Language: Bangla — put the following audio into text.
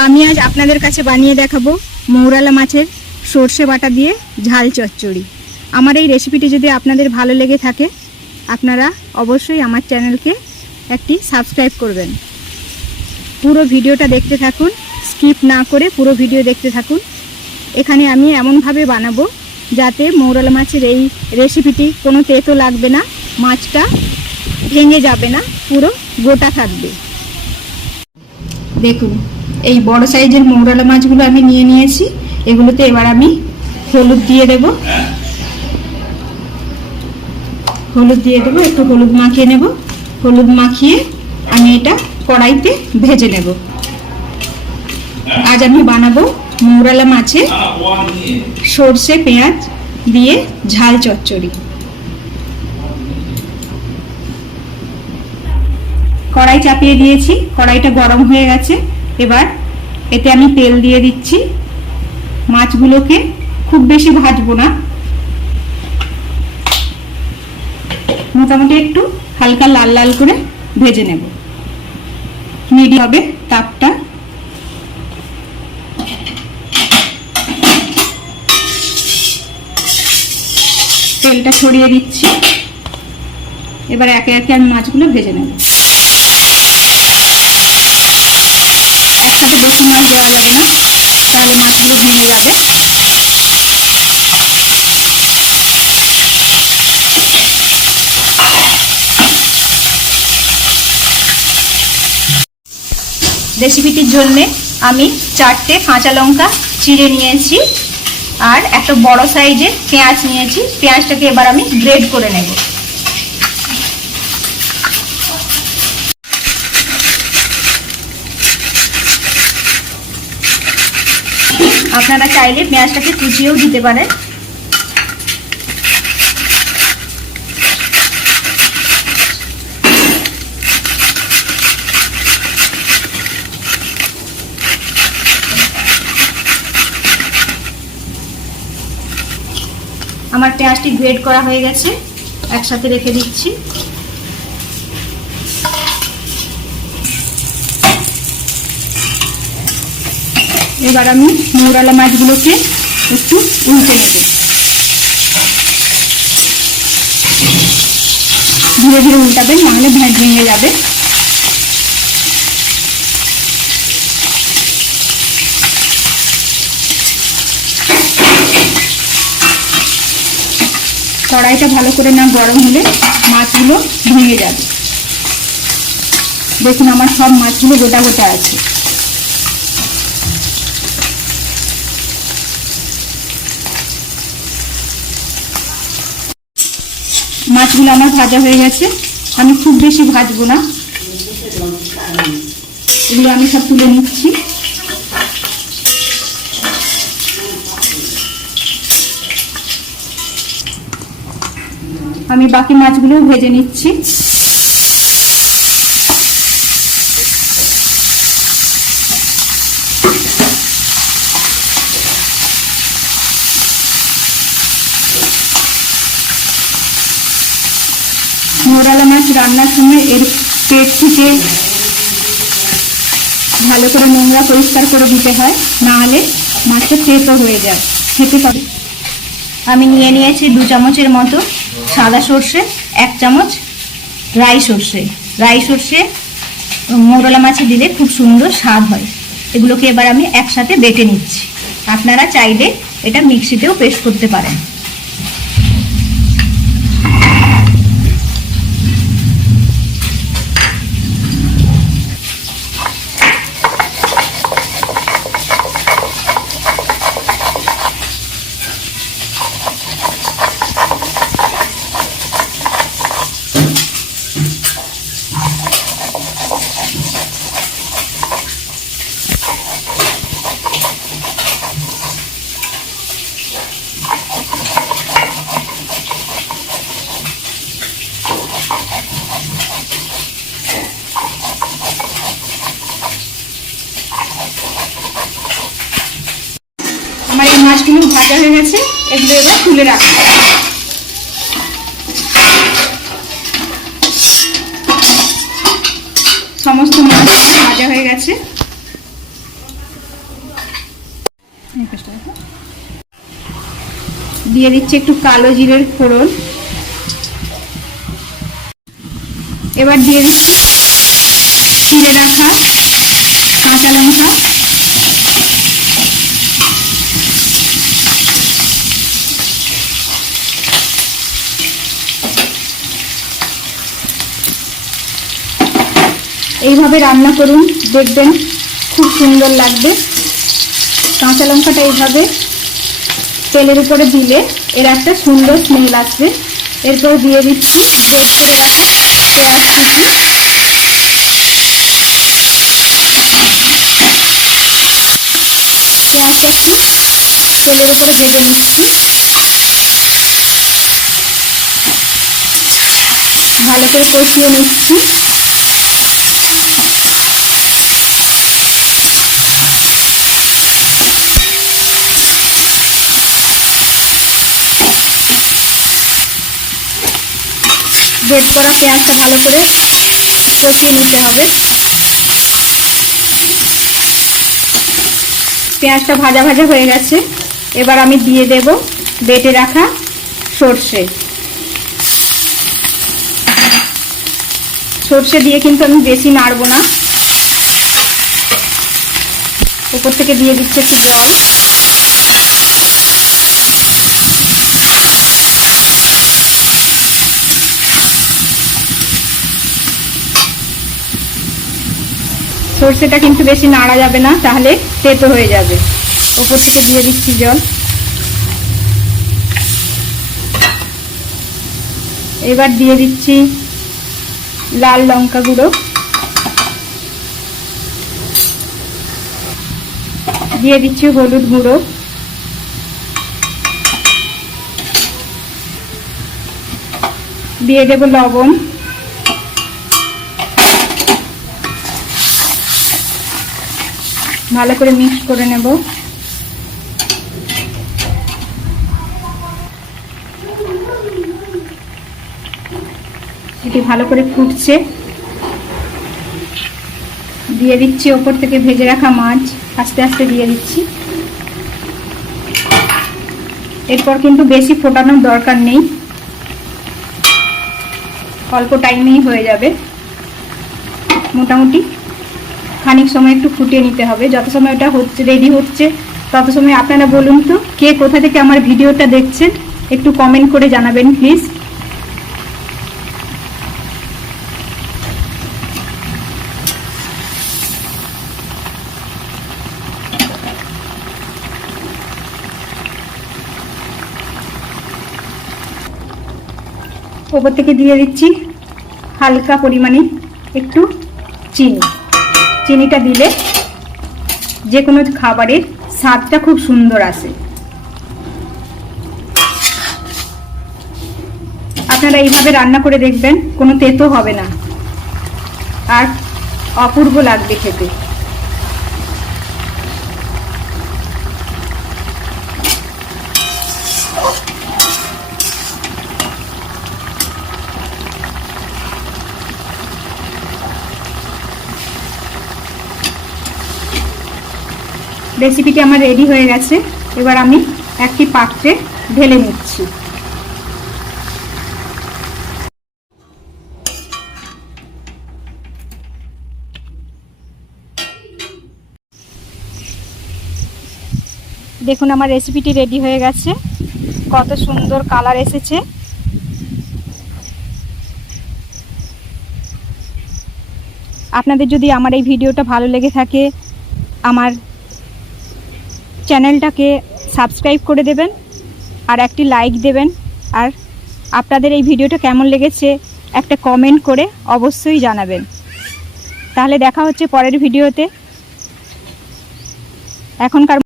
আমি আজ আপনাদের কাছে বানিয়ে দেখাবো মৌরালা মাছের সর্ষে বাটা দিয়ে ঝাল চচ্চড়ি। আমার এই রেসিপিটি যদি আপনাদের ভালো লেগে থাকে আপনারা অবশ্যই আমার চ্যানেলকে একটি সাবস্ক্রাইব করবেন। পুরো ভিডিওটা দেখতে থাকুন, স্কিপ না করে পুরো ভিডিও দেখতে থাকুন। এখানে আমি এমনভাবে বানাবো যাতে মৌরালা মাছের এই রেসিপিটি কোনো তেতো লাগবে না, মাছটা ভেঙে যাবে না, পুরো গোটা থাকবে। দেখুন এই বড় সাইজের মৌরালা মাছগুলো আমি নিয়ে নিয়েছি। এগুলোতে এবার আমি হলুদ দিয়ে দেব, একটু হলুদ মাখিয়ে নেব। হলুদ মাখিয়ে আমি এটা কড়াইতে ভেজে নেব। আজ আমি বানাবো মৌরালা মাছের সর্ষে পেঁয়াজ দিয়ে ঝাল চচ্চড়ি। কড়াই চাপিয়ে দিয়েছি, কড়াইটা গরম হয়ে গেছে। এবার এতে আমি তেল দিয়ে দিচ্ছি। মাছগুলোকে খুব বেশি ভাজবো না, মোটামুটি একটু হালকা লাল লাল করে ভেজে নেব। মিডিয়াম হবে তাপটা। তেলটা ছড়িয়ে দিচ্ছি। এবার একে একে আমি মাছগুলো ভেজে নেব। একসাথে বেশি মাছ দেওয়া যাবে না, তাহলে মাছগুলো ভেঙে যাবে। রেসিপিটির জন্য আমি 4টে কাঁচা লঙ্কা চিড়ে নিয়েছি আর একটা বড় সাইজের পেঁয়াজ নিয়েছি। পেঁয়াজটাকে এবার আমি গ্রেড করে নেব। আপনারা চাইলে পেঁয়াজটাকে কুচিয়েও দিতে পারেন। আমার পেঁয়াজটি গ্রেড করা হয়ে গেছে, একসাথে রেখে দিচ্ছি। এবার আমি মৌরালা মাছগুলোকে একটু উল্টে নেব। ধীরে ধীরে উল্টাবেন, নাহলে ভেঙে যাবে। কড়াইটা ভালো করে না গরম হলে মাছগুলো ভেঙে যাবে। দেখুন আমার সব মাছগুলো গোটা গোটা আছে। মাছগুলো আমার ভাজা হয়ে গেছে। আমি খুব বেশি ভাজবো না, এগুলো আমি সব তুলে নিচ্ছি। আমি বাকি মাছগুলো ভেজে নিচ্ছি। মৌরালা মাছ রান্নার সময় এর পেট থেকে ভালো করে নোংরা পরিষ্কার করে দিতে হয়, না হলে মাছটা তেতো হয়ে যায়, খেতে পারে। আমি নিয়ে নিয়েছি 2 চামচের মতো সাদা সর্ষে, 1 চামচ রাই সর্ষে মৌরালা মাছে দিলে খুব সুন্দর স্বাদ হয়। এগুলোকে এবার আমি একসাথে বেটে নিচ্ছি। আপনারা চাইলে এটা মিক্সিতেও পেস্ট করতে পারেন। আমার এই মাছগুলো ভাজা হয়ে গেছে, এগুলো এবার তুলে রাখবো। সমস্ত মাছ ভাজা হয়ে গেছে। দিয়ে দিচ্ছি একটু কালো জিরের ফোড়ন। এবার দিয়ে দিচ্ছি চিড়ে রাখা কাঁচা লঙ্কা, এইভাবে রান্না করুন, দেখবেন খুব সুন্দর লাগবে। কাঁচা লঙ্কাটা এইভাবে তেলের উপরে দিলে এর একটা সুন্দর স্মেল আসবে। এরপর দিয়ে দিচ্ছি গ্রেট করে রাখা পেঁয়াজ কুচি, পেঁয়াজটা একটু তেলের উপরে ভেজে নিচ্ছি। ভালো করে কষিয়ে নিচ্ছি। গ্রেট করা পেঁয়াজটা ভালো করে কষিয়ে নিতে হবে। পেঁয়াজটা ভাজা ভাজা হয়ে গেছে। এবার আমি দিয়ে দেব বেটে রাখা সর্ষে। সর্ষে দিয়ে কিন্তু আমি বেশি নাড়বো না, উপর থেকে দিয়ে দিচ্ছি একটু জল। সর্ষেটা কিন্তু বেশি নাড়া যাবে না, তাহলে তেতো হয়ে যাবে। উপর থেকে দিয়ে দিচ্ছি জল। এবার দিয়ে দিচ্ছি লাল লঙ্কা গুঁড়ো, দিয়ে দিচ্ছি হলুদ গুঁড়ো, দিয়ে দেব লবণ, ভালো করে মিক্স করে নেব। এটি ভালো করে ফুটছে। দিয়ে দিচ্ছি ওপর থেকে ভেজে রাখা মাছ, আস্তে আস্তে দিয়ে দিচ্ছি। এরপর কিন্তু বেশি ফোটানোর দরকার নেই, অল্প টাইমেই হয়ে যাবে। মোটামুটি খানিক সময় একটু ফুটিয়ে নিতে হবে। যত সময় ওটা হচ্ছে রেডি হচ্ছে তত সময় আপনারা বলুন তো কে কোথা থেকে আমার ভিডিওটা দেখছেন, একটু কমেন্ট করে জানাবেন প্লিজ। ওপর থেকে দিয়ে দিচ্ছি হালকা পরিমাণে একটু চিনি। চিনিটা দিলে যে কোনো খাবারের স্বাদটা খুব সুন্দর আসে। আপনারা এইভাবে রান্না করে দেখবেন, কোনো তেতো হবে না আর অপূর্ব লাগবে খেতে। রেসিপিটি আমার রেডি হয়ে গেছে। এবার আমি একটি পাত্রে ঢেলে নিচ্ছি। দেখুন আমার রেসিপিটি রেডি হয়ে গেছে, কত সুন্দর কালার এসেছে। আপনাদের যদি আমার এই ভিডিওটা ভালো লেগে থাকে, আমার চ্যানেলটাকে সাবস্ক্রাইব করে দেবেন আর একটি লাইক দেবেন। আর আপনাদের এই ভিডিওটা কেমন লেগেছে একটা কমেন্ট করে অবশ্যই জানাবেন। তাহলে দেখা হচ্ছে পরের ভিডিওতে। এখনকার